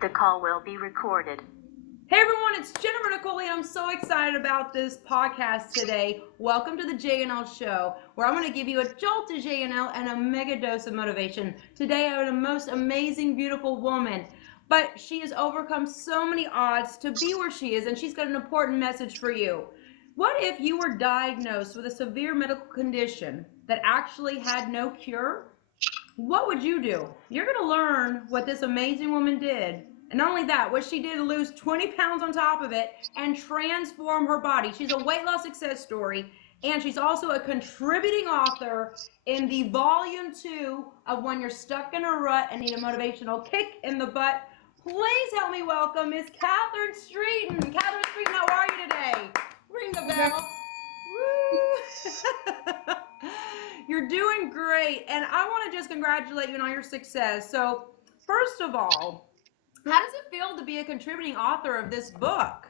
The call will be recorded. Hey everyone, it's Jennifer Nicole, and I'm so excited about this podcast today. Welcome to the JNL show, where I'm going to give you a jolt to JNL and a mega dose of motivation. Today I have the most amazing, beautiful woman, but she has overcome so many odds to be where she is, and she's got an important message for you. What if you were diagnosed with a severe medical condition that actually had no cure? What would you do? You're going to learn what this amazing woman did. And not only that, what she did to lose 20 pounds on top of it and transform her body. She's a weight loss success story, and she's also a contributing author in the volume 2 of When You're Stuck in a Rut and Need a Motivational Kick in the Butt. Please help me welcome Miss Katherine Streeton. Katherine Streeton, how are you today? Ring the bell. Woo! You're doing great, and I want to just congratulate you on your success. So, first of all, how does it feel to be a contributing author of this book?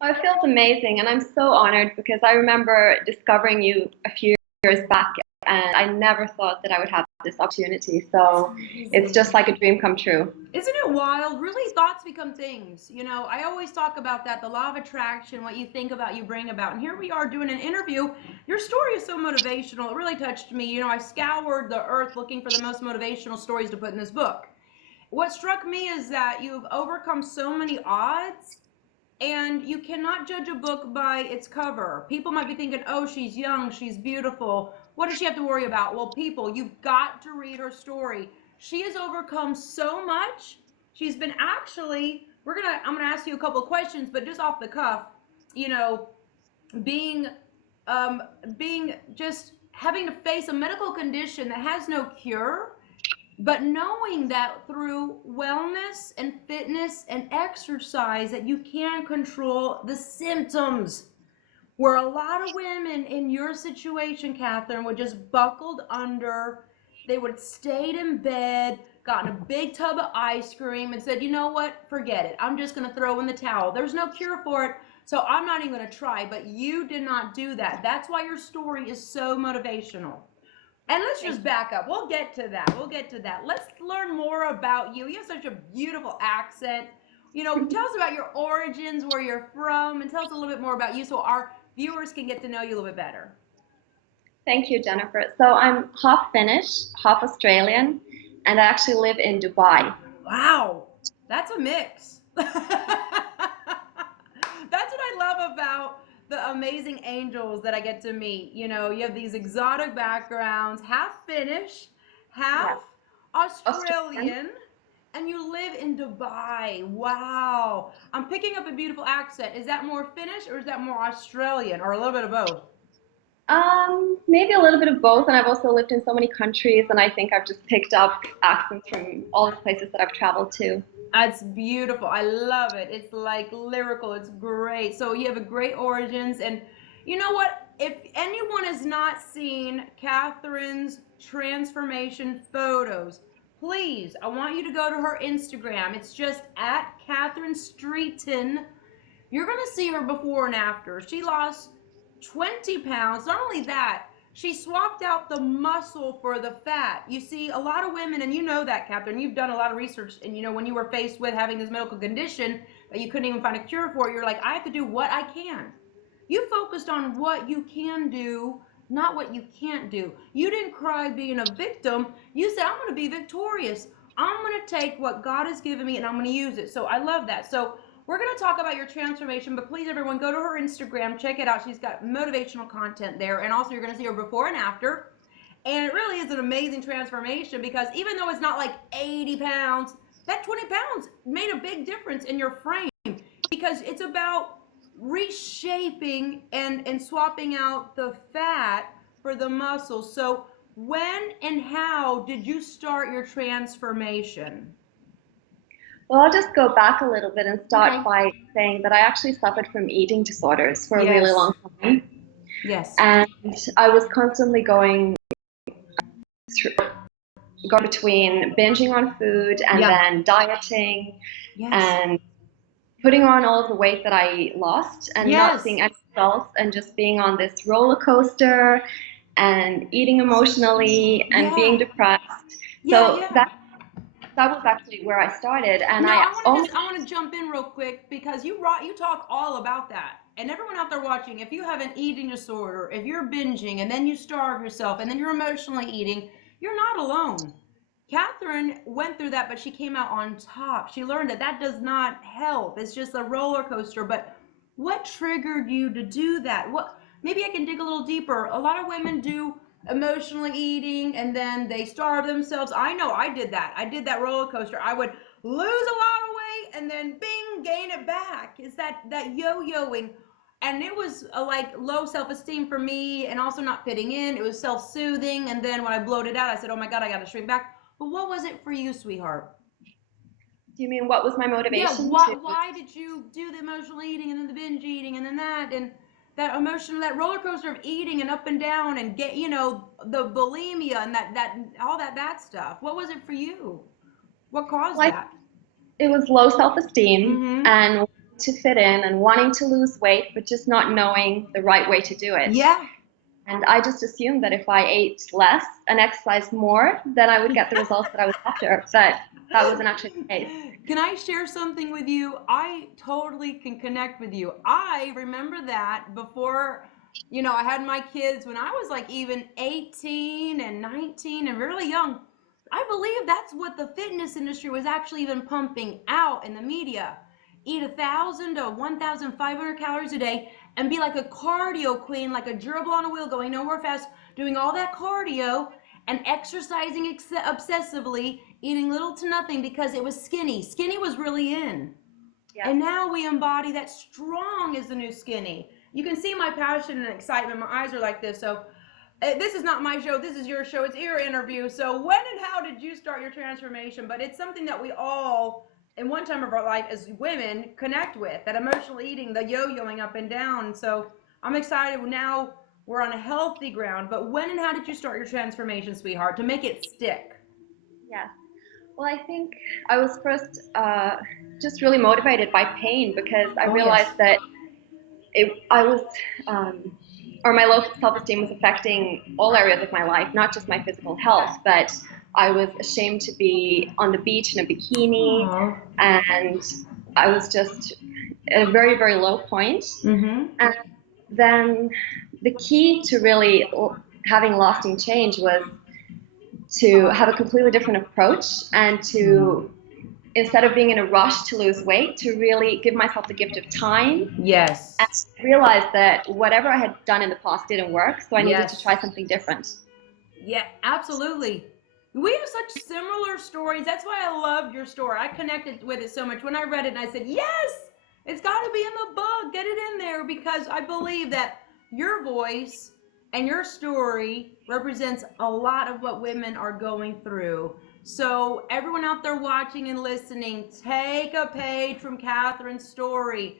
Oh, it feels amazing, and I'm so honored because I remember discovering you a few years back, and I never thought that I would have this opportunity. So it's just like a dream come true. Isn't it wild? Really, thoughts become things. You know, I always talk about that, the law of attraction, what you think about, you bring about. And here we are doing an interview. Your story is so motivational. It really touched me. You know, I scoured the earth looking for the most motivational stories to put in this book. What struck me is that you've overcome so many odds, and you cannot judge a book by its cover. People might be thinking, oh, she's young, she's beautiful. What does she have to worry about? Well, people, you've got to read her story. She has overcome so much. She's been actually, I'm gonna ask you a couple of questions, but just off the cuff, you know, being just having to face a medical condition that has no cure, but knowing that through wellness and fitness and exercise that you can control the symptoms. Where a lot of women in your situation, Katherine, would just buckled under. They would have stayed in bed, gotten a big tub of ice cream and said, you know what, forget it. I'm just gonna throw in the towel. There's no cure for it, so I'm not even gonna try. But you did not do that. That's why your story is so motivational. And let's just back up. We'll get to that. Let's learn more about you. You have such a beautiful accent. You know, tell us about your origins, where you're from, and tell us a little bit more about you so our viewers can get to know you a little bit better. Thank you, Jennifer. So I'm half Finnish, half Australian, and I actually live in Dubai. Wow, that's a mix. That's what I love about the amazing angels that I get to meet. You know, you have these exotic backgrounds, half Finnish, half Australian, and you live in Dubai. Wow. I'm picking up a beautiful accent. Is that more Finnish or is that more Australian, or a little bit of both? Maybe a little bit of both, and I've also lived in so many countries, and I think I've just picked up accents from all the places that I've traveled to. That's beautiful. I love it. It's like lyrical. It's great. So you have a great origins. And you know what? If anyone has not seen Katherine's transformation photos, please, I want you to go to her Instagram. It's just at Katherine Streeton. You're going to see her before and after. She lost 20 pounds. Not only that, she swapped out the muscle for the fat. You see, a lot of women, and you know that, Katherine, you've done a lot of research, and you know, when you were faced with having this medical condition that you couldn't even find a cure for, you're like, I have to do what I can. You focused on what you can do, not what you can't do. You didn't cry being a victim. You said, I'm going to be victorious. I'm going to take what God has given me and I'm going to use it. So I love that. So we're going to talk about your transformation, but please, everyone, go to her Instagram, check it out. She's got motivational content there, and also you're going to see her before and after. And it really is an amazing transformation, because even though it's not like 80 pounds, that 20 pounds made a big difference in your frame, because it's about reshaping and swapping out the fat for the muscle. So when and how did you start your transformation? Well, I'll just go back a little bit and start by saying that I actually suffered from eating disorders for a really long time. Yes. And I was constantly going between binging on food and then dieting and putting on all of the weight that I lost and not seeing any results, and just being on this roller coaster and eating emotionally and being depressed. So that was actually where I started, and No, I only. I want to jump in real quick because you talk all about that. And everyone out there watching, if you have an eating disorder, if you're binging and then you starve yourself and then you're emotionally eating, you're not alone. Katherine went through that, but she came out on top. She learned that that does not help. It's just a roller coaster. But what triggered you to do that? What, maybe I can dig a little deeper. A lot of women do emotionally eating and then they starve themselves. I know I did that. I did that roller coaster. I would lose a lot of weight and then bing, gain it back. It's that yo-yoing. And it was like low self-esteem for me and also not fitting in. It was self-soothing. And then when I bloated out, I said, oh my God, I got to shrink back. But what was it for you, sweetheart? Do you mean what was my motivation? Yeah, why did you do the emotional eating and then the binge eating and then that and that emotional, that roller coaster of eating and up and down and get, you know, the bulimia and that all that bad stuff? What was it for you? What caused that? It was low self-esteem Mm-hmm. and to fit in and wanting to lose weight, but just not knowing the right way to do it. Yeah. And I just assumed that if I ate less and exercised more, then I would get the results that I was after. But that wasn't actually the case. Can I share something with you? I totally can connect with you. I remember that before, you know, I had my kids when I was like even 18 and 19 and really young. I believe that's what the fitness industry was actually even pumping out in the media. Eat 1,000 to 1,500 calories a day and be like a cardio queen, like a gerbil on a wheel, going nowhere fast, doing all that cardio and exercising obsessively, eating little to nothing because it was skinny. Skinny was really in. Yeah. And now we embody that strong is the new skinny. You can see my passion and excitement. My eyes are like this. So this is not my show. This is your show. It's your interview. So when and how did you start your transformation? But it's something that we all, in one time of our life as women, connect with, that emotional eating, the yo-yoing up and down. So I'm excited. Now we're on a healthy ground. But when and how did you start your transformation, sweetheart, to make it stick? Yeah. Well, I think I was first just really motivated by pain because I realized that I was, or my low self-esteem was affecting all areas of my life, not just my physical health, but I was ashamed to be on the beach in a bikini. Aww. And I was just at a very, very low point. Mm-hmm. And then the key to really having lasting change was to have a completely different approach and to, instead of being in a rush to lose weight, to really give myself the gift of time. Yes. And realize that whatever I had done in the past didn't work, so I needed to try something different. Yeah, absolutely. We have such similar stories. That's why I loved your story. I connected with it so much. When I read it, and I said, yes, it's got to be in the book. Get it in there, because I believe that your voice and your story represents a lot of what women are going through. So everyone out there watching and listening, take a page from Katherine's story.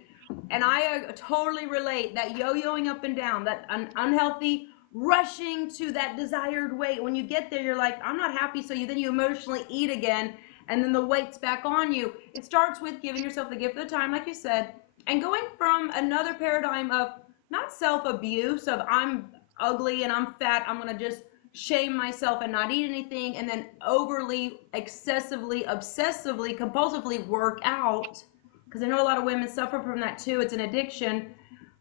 And I totally relate that yo-yoing up and down, that unhealthy rushing to that desired weight. When you get there, you're like, I'm not happy. So then you emotionally eat again, and then the weight's back on you. It starts with giving yourself the gift of the time, like you said, and going from another paradigm of not self-abuse, of I'm ugly and I'm fat, I'm going to just shame myself and not eat anything, and then overly, excessively, obsessively, compulsively work out. Because I know a lot of women suffer from that too. It's an addiction.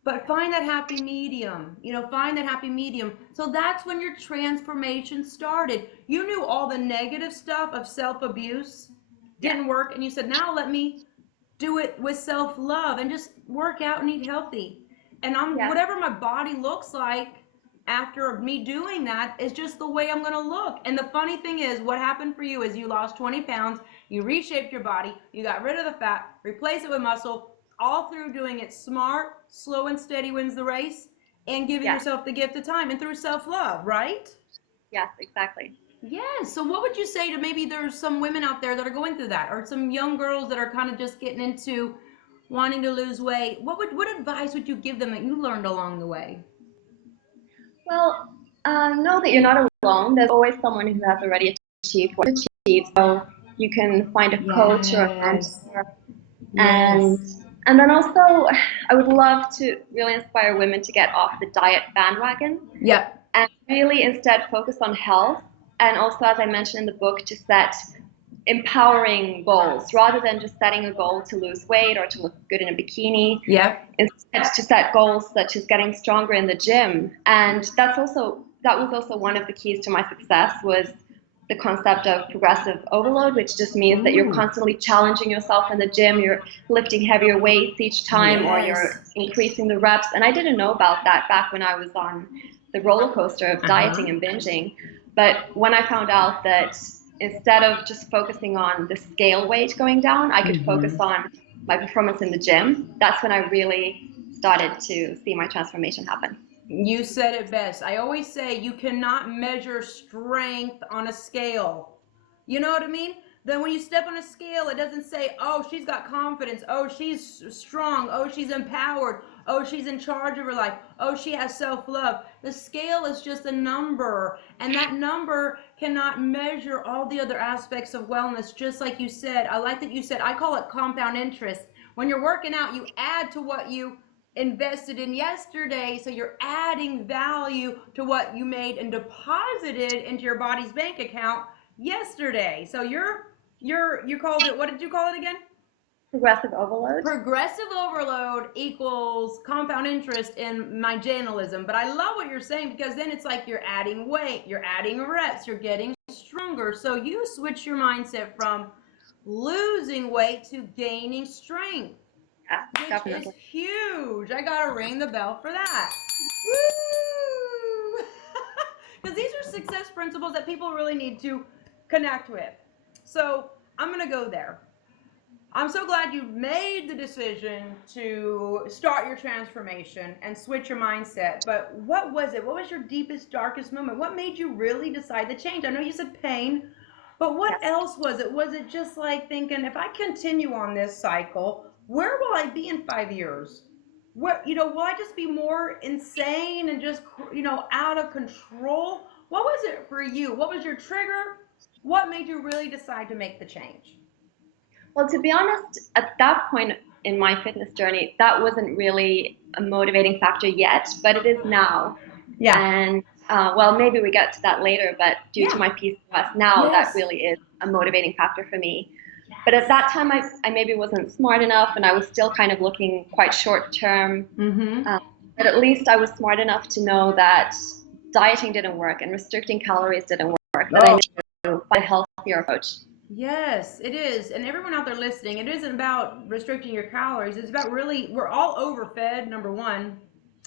But find that happy medium, find that happy medium. So that's when your transformation started. You knew all the negative stuff of self-abuse didn't work, and you said, now let me do it with self-love and just work out and eat healthy. And whatever my body looks like after me doing that is just the way I'm going to look. And the funny thing is, what happened for you is you lost 20 pounds, you reshaped your body, you got rid of the fat, replaced it with muscle, all through doing it smart, slow and steady wins the race, and giving yourself the gift of time, and through self-love, right? Yes, exactly. Yes. So what would you say to, maybe there's some women out there that are going through that, or some young girls that are kind of just getting into wanting to lose weight? What advice would you give them that you learned along the way? Well, know that you're not alone. There's always someone who has already achieved what you achieved. So you can find a coach or a mentor. And then also, I would love to really inspire women to get off the diet bandwagon. Yeah. And really instead focus on health. And also, as I mentioned in the book, to set empowering goals rather than just setting a goal to lose weight or to look good in a bikini. Yeah. Instead, to set goals such as getting stronger in the gym. And that was also one of the keys to my success, was the concept of progressive overload, which just means that you're constantly challenging yourself in the gym. You're lifting heavier weights each time, or you're increasing the reps. And I didn't know about that back when I was on the roller coaster of dieting and binging. But when I found out that instead of just focusing on the scale weight going down, I could focus on my performance in the gym, that's when I really started to see my transformation happen. You said it best. I always say you cannot measure strength on a scale. You know what I mean? Then when you step on a scale, it doesn't say, oh, she's got confidence. Oh, she's strong. Oh, she's empowered. Oh, she's in charge of her life. Oh, she has self-love. The scale is just a number, and that number cannot measure all the other aspects of wellness, just like you said. I like that you said, I call it compound interest. When you're working out, you add to what you invested in yesterday, so you're adding value to what you made and deposited into your body's bank account yesterday. So you called it, what did you call it again? Progressive overload. Progressive overload equals compound interest in my JNLism. But I love what you're saying, because then it's like you're adding weight, you're adding reps, you're getting stronger. So you switch your mindset from losing weight to gaining strength. Yeah, which is huge. I gotta ring the bell for that. Woo! Because these are success principles that people really need to connect with. So I'm gonna go there. I'm so glad you made the decision to start your transformation and switch your mindset. But what was it? What was your deepest, darkest moment? What made you really decide to change? I know you said pain, but what else was it? Was it just like thinking, if I continue on this cycle, where will I be in 5 years? What, will I just be more insane and just, out of control? What was it for you? What was your trigger? What made you really decide to make the change? Well, to be honest, at that point in my fitness journey, that wasn't really a motivating factor yet, but it is now. Yeah. And well, maybe we get to that later, but due to my PCOS now, that really is a motivating factor for me. But at that time, I maybe wasn't smart enough, and I was still kind of looking quite short term. But at least I was smart enough to know that dieting didn't work and restricting calories didn't work, that I needed to find a healthier approach. Yes, it is. And everyone out there listening, it isn't about restricting your calories. It's about we're all overfed, number one,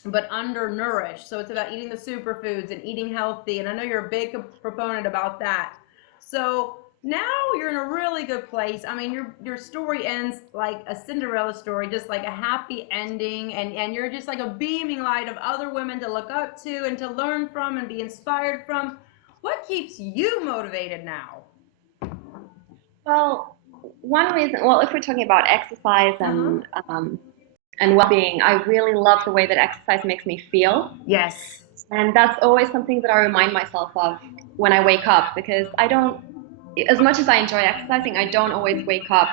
but undernourished. So it's about eating the superfoods and eating healthy. And I know you're a big proponent about that. So now you're in a really good place. I mean, your story ends like a Cinderella story, just like a happy ending, and you're just like a beaming light of other women to look up to and to learn from and be inspired from. What keeps you motivated now? Well, one reason, if we're talking about exercise and well-being, I really love the way that exercise makes me feel. Yes. And that's always something that I remind myself of when I wake up, because as much as I enjoy exercising, I don't always wake up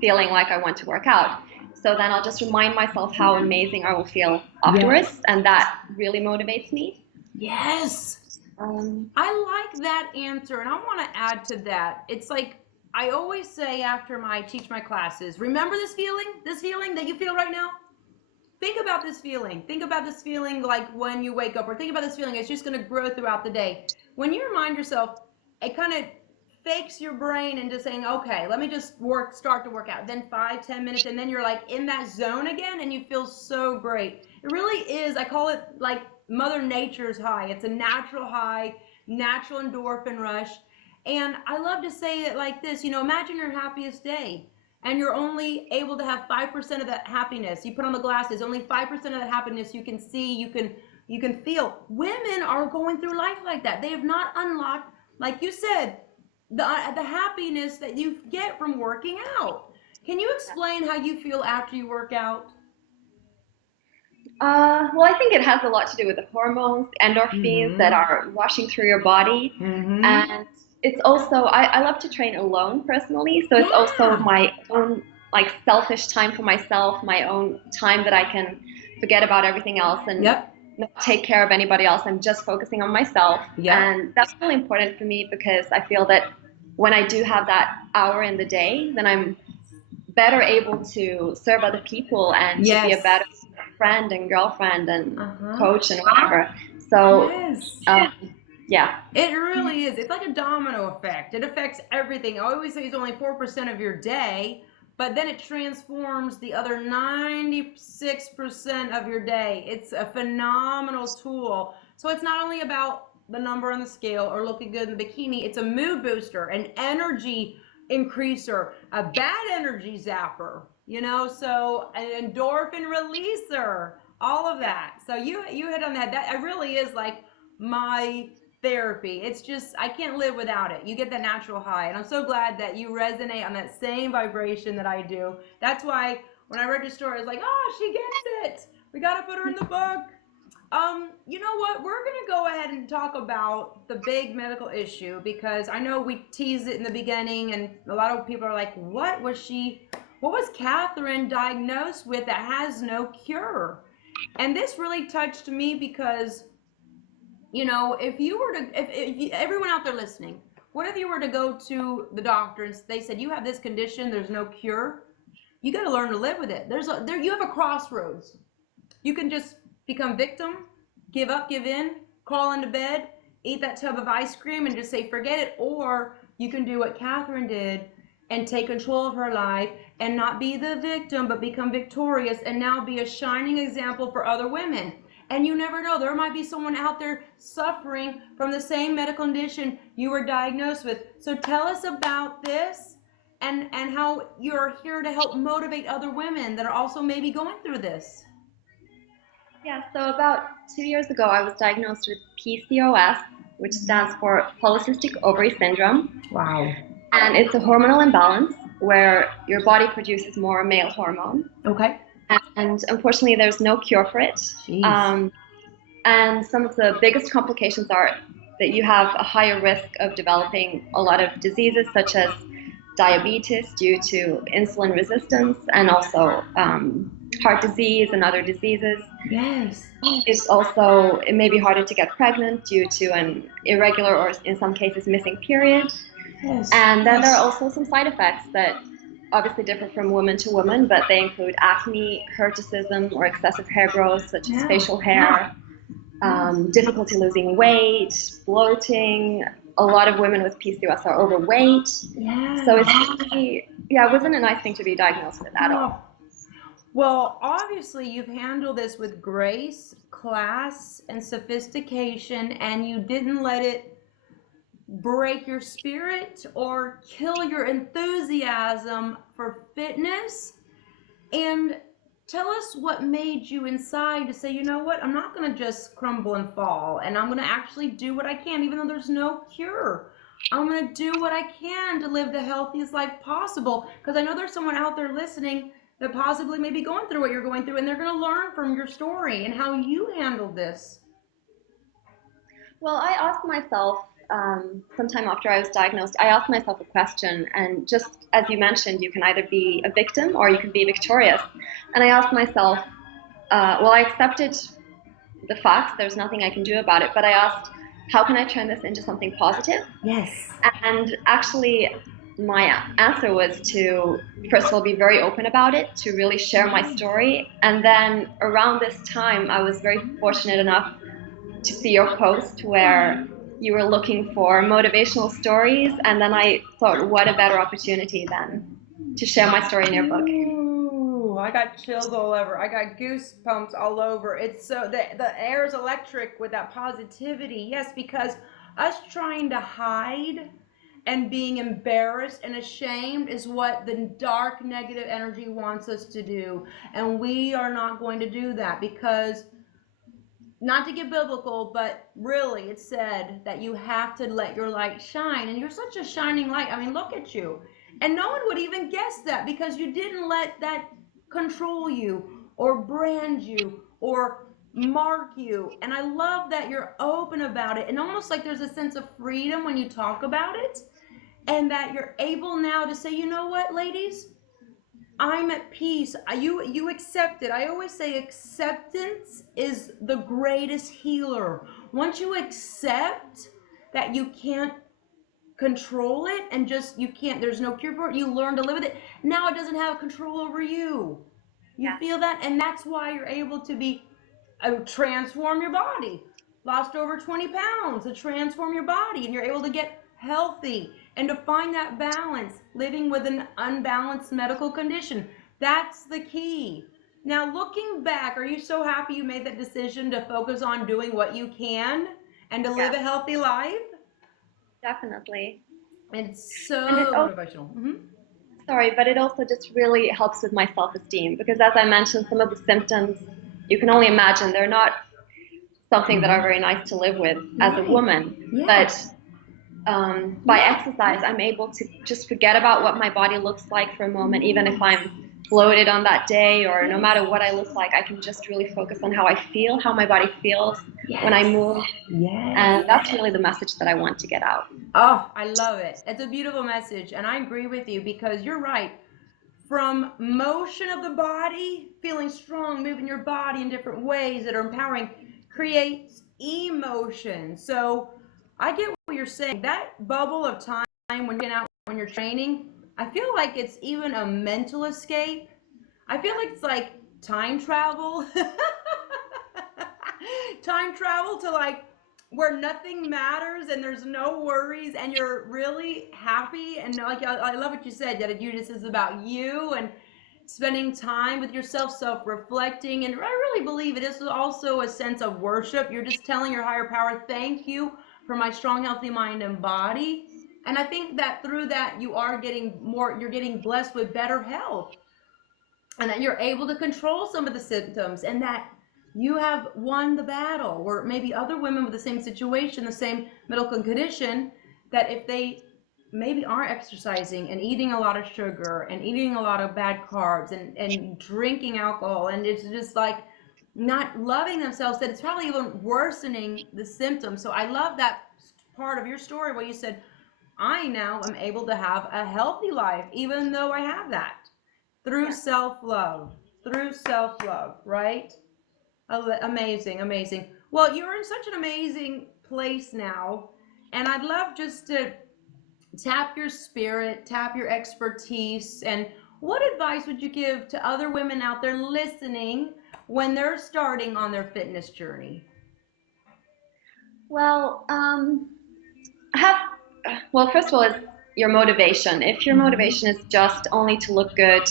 feeling like I want to work out. So then I'll just remind myself how amazing I will feel afterwards, and that really motivates me. Yes. I like that answer, and I want to add to that. It's like I always say after I teach my classes, remember this feeling that you feel right now? Think about this feeling. Think about this feeling like when you wake up, or think about this feeling. It's just going to grow throughout the day. When you remind yourself, it kind of fakes your brain into saying, okay, let me just start to work out. Then 5-10 minutes, and then you're like in that zone again, and you feel so great. It really is. I call it like Mother Nature's high. It's a natural high, natural endorphin rush. And I love to say it like this, imagine your happiest day, and you're only able to have 5% of that happiness. You put on the glasses, only 5% of that happiness you can see, you can feel. Women are going through life like that. They have not unlocked, like you said, the happiness that you get from working out. Can you explain how you feel after you work out? Well, I think it has a lot to do with the hormones, endorphins that are rushing through your body. And it's also, I love to train alone personally. So it's also my own like selfish time for myself, my own time that I can forget about everything else and not take care of anybody else. I'm just focusing on myself. And that's really important for me, because I feel that when I do have that hour in the day, then I'm better able to serve other people and to be a better friend and girlfriend and coach and whatever. So, yeah. It really is. It's like a domino effect. It affects everything. I always say it's only 4% of your day, but then it transforms the other 96% of your day. It's a phenomenal tool. So it's not only about the number on the scale or looking good in the bikini. It's a mood booster, an energy increaser, a bad energy zapper, you know, so an endorphin releaser, all of that. So you hit on that. That really is like my therapy. It's just, I can't live without it. You get that natural high. And I'm so glad that you resonate on that same vibration that I do. That's why when I read your story, I was like, oh, she gets it. We got to put her in the book. You know what? We're going to go ahead and talk about the big medical issue, because I know we teased it in the beginning and a lot of people are like, what was Katherine diagnosed with that has no cure? And this really touched me because, you know, if everyone out there listening, what if you were to go to the doctor and they said, you have this condition, there's no cure? You got to learn to live with it. You have a crossroads. You can just become victim, give up, give in, crawl into bed, eat that tub of ice cream and just say, forget it. Or you can do what Katherine did and take control of her life and not be the victim, but become victorious and now be a shining example for other women. And you never know, there might be someone out there suffering from the same medical condition you were diagnosed with. So tell us about this and how you're here to help motivate other women that are also maybe going through this. Yeah, so about 2 years ago, I was diagnosed with PCOS, which stands for polycystic ovary syndrome. Wow. And it's a hormonal imbalance where your body produces more male hormone. Okay. And unfortunately, there's no cure for it. And some of the biggest complications are that you have a higher risk of developing a lot of diseases such as diabetes due to insulin resistance, and also heart disease and other diseases. Yes. It may be harder to get pregnant due to an irregular or in some cases missing period. Yes. And then there are also some side effects that obviously differ from woman to woman, but they include acne, hirsutism, or excessive hair growth such as facial hair, difficulty losing weight, bloating. A lot of women with PCOS are overweight. Yeah. So it's really, it wasn't a nice thing to be diagnosed with at all. Well, obviously you've handled this with grace, class, and sophistication, and you didn't let it break your spirit or kill your enthusiasm for fitness. And tell us what made you inside to say, you know what, I'm not going to just crumble and fall, and I'm going to actually do what I can, even though there's no cure. I'm going to do what I can to live the healthiest life possible, because I know there's someone out there listening that possibly may be going through what you're going through, and they're going to learn from your story and how you handled this. Well, I asked myself, sometime after I was diagnosed, I asked myself a question, and just as you mentioned, you can either be a victim or you can be victorious. And I asked myself, I accepted the facts, there's nothing I can do about it, but I asked, how can I turn this into something positive? Yes. And actually, my answer was to, first of all, be very open about it, to really share my story. And then around this time, I was very fortunate enough to see your post where you were looking for motivational stories. And then I thought, what a better opportunity than to share my story in your book. Ooh, I got chills all over. I got goosebumps all over. It's so, the air is electric with that positivity. Yes, because us trying to hide and being embarrassed and ashamed is what the dark negative energy wants us to do. And we are not going to do that, because, not to get biblical, but really it said that you have to let your light shine. And you're such a shining light. I mean, look at you. And no one would even guess that, because you didn't let that control you or brand you or mark you. And I love that you're open about it, and almost like there's a sense of freedom when you talk about it. And that you're able now to say, you know what, ladies? I'm at peace. You accept it. I always say acceptance is the greatest healer. Once you accept that you can't control it and just, you can't, there's no cure for it. You learn to live with it. Now it doesn't have control over you. You feel that? And that's why you're able to be, transform your body. Lost over 20 pounds to transform your body, and you're able to get healthy and to find that balance, living with an unbalanced medical condition. That's the key. Now, looking back, are you so happy you made that decision to focus on doing what you can and to live a healthy life? Definitely. It's so motivational. Sorry, but it also just really helps with my self-esteem, because as I mentioned, some of the symptoms, you can only imagine, they're not something that are very nice to live with as a woman. But by exercise, I'm able to just forget about what my body looks like for a moment, even if I'm bloated on that day, or no matter what I look like, I can just really focus on how I feel, how my body feels when I move. And that's really the message that I want to get out. Oh, I love it. It's a beautiful message. And I agree with you, because you're right. From motion of the body, feeling strong, moving your body in different ways that are empowering, creates emotion. So I get what you're saying. That bubble of time when you're getting out, when you're training, I feel like it's even a mental escape. I feel like it's like time travel. Time travel to like where nothing matters and there's no worries and you're really happy. And like, I love what you said, that this is about you and spending time with yourself, self-reflecting. And I really believe it is also a sense of worship. You're just telling your higher power, thank you for my strong, healthy mind and body. And I think that through that, you are getting more, you're getting blessed with better health, and that you're able to control some of the symptoms, and that you have won the battle. Or maybe other women with the same situation, the same medical condition, that if they maybe aren't exercising and eating a lot of sugar and eating a lot of bad carbs and drinking alcohol, and it's just like not loving themselves, that it's probably even worsening the symptoms. So I love that part of your story where you said, I now am able to have a healthy life, even though I have that, through self-love, right? Amazing, amazing. Well, you're in such an amazing place now, and I'd love just to tap your spirit, tap your expertise. And what advice would you give to other women out there listening when they're starting on their fitness journey? Well, first of all, it's your motivation. If your motivation is just only to look good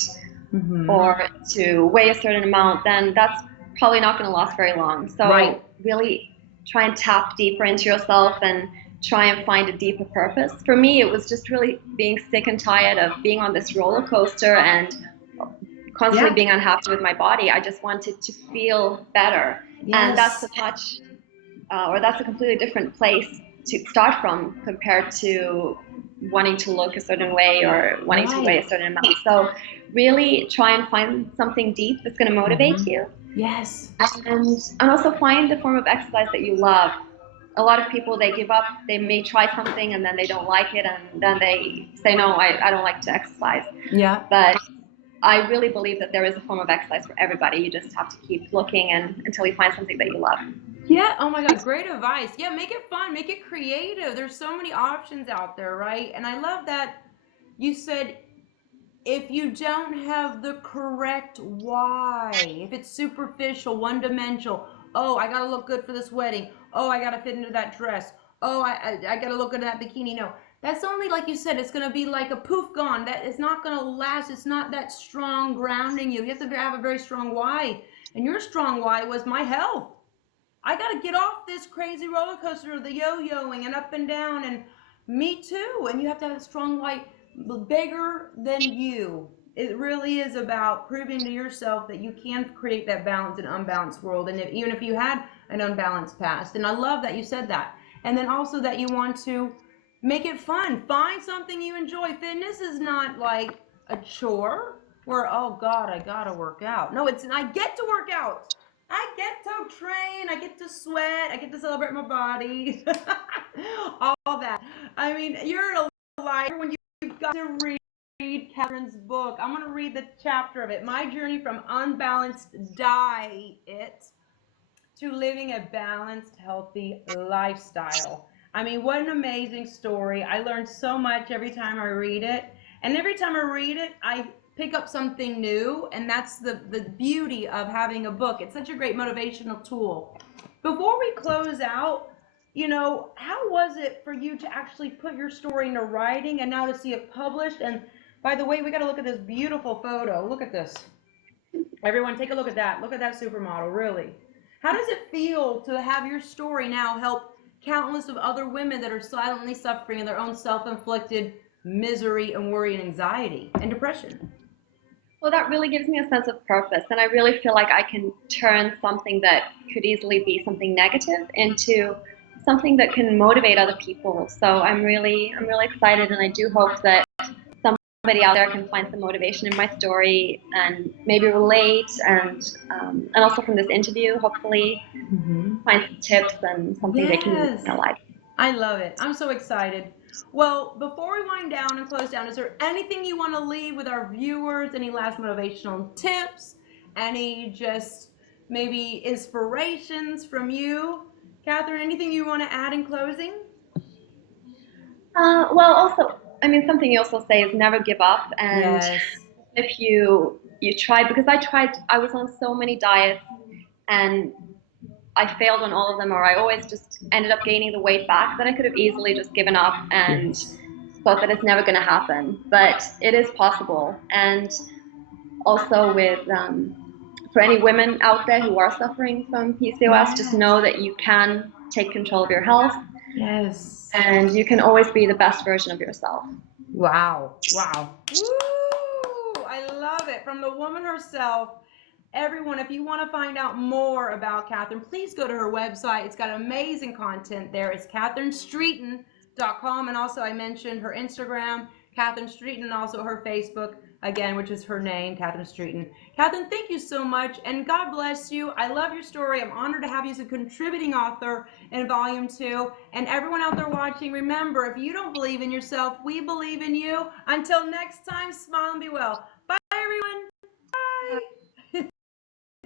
or to weigh a certain amount, then that's probably not going to last very long. So really try and tap deeper into yourself and try and find a deeper purpose. For me, it was just really being sick and tired of being on this roller coaster and constantly being unhappy with my body. I just wanted to feel better. And that's that's a completely different place to start from compared to wanting to look a certain way or wanting to weigh a certain amount. So really try and find something deep that's going to motivate you. Yes. And also find the form of exercise that you love. A lot of people, they give up, they may try something and then they don't like it, and then they say, no, I don't like to exercise. Yeah. But I really believe that there is a form of exercise for everybody. You just have to keep looking until you find something that you love. Yeah. Oh my God. Great advice. Yeah. Make it fun. Make it creative. There's so many options out there, right? And I love that you said, if you don't have the correct why, if it's superficial, one-dimensional, oh, I gotta look good for this wedding, oh, I gotta fit into that dress, oh, I gotta look good in that bikini. No, that's only, like you said, it's gonna be like a poof gone. That is not gonna last. It's not that strong grounding you. You have to have a very strong why. And your strong why was my health. I gotta get off this crazy roller coaster of the yo-yoing and up and down, and me too. And you have to have a strong why, bigger than you. It really is about proving to yourself that you can create that balance in an unbalanced world. And even if you had an unbalanced past, and I love that you said that. And then also that you want to make it fun. Find something you enjoy. Fitness is not like a chore where, oh God, I gotta work out. No, I get to work out. I get to train, I get to sweat, I get to celebrate my body. All that. I mean, you're a liar when you've got to read Katherine's book. I'm going to read the chapter of it. My journey from unbalanced diet to living a balanced, healthy lifestyle. I mean, what an amazing story. I learn so much every time I read it. And every time I read it, I pick up something new. And that's the beauty of having a book. It's such a great motivational tool. Before we close out, you know, how was it for you to actually put your story into writing and now to see it published? And by the way, we got to look at this beautiful photo. Look at this. Everyone, take a look at that. Look at that supermodel, really. How does it feel to have your story now help countless of other women that are silently suffering in their own self-inflicted misery and worry and anxiety and depression? Well, that really gives me a sense of purpose, and I really feel like I can turn something that could easily be something negative into something that can motivate other people. So I'm really excited, and I do hope that somebody out there can find some motivation in my story and maybe relate, and also from this interview, hopefully find some tips and something they can use in their life. I love it. I'm so excited. Well, before we wind down and close down, is there anything you want to leave with our viewers? Any last motivational tips? Any just maybe inspirations from you? Katherine, anything you want to add in closing? Well, also, I mean, something you also say is never give up. And if you try, because I was on so many diets and I failed on all of them, or I always just ended up gaining the weight back that I could have easily just given up and thought that it's never going to happen. But it is possible. And also for any women out there who are suffering from PCOS, just know that you can take control of your health. Yes. And you can always be the best version of yourself. Wow. Wow. Woo! I love it. From the woman herself. Everyone, if you want to find out more about Katherine, please go to her website. It's got amazing content there. It's KatherineStreeton.com. And also I mentioned her Instagram, Katherine Streeton, and also her Facebook, again, which is her name, Katherine Streeton. Katherine, thank you so much, and God bless you. I love your story. I'm honored to have you as a contributing author in Volume 2. And everyone out there watching, remember, if you don't believe in yourself, we believe in you. Until next time, smile and be well. Bye, everyone. Bye.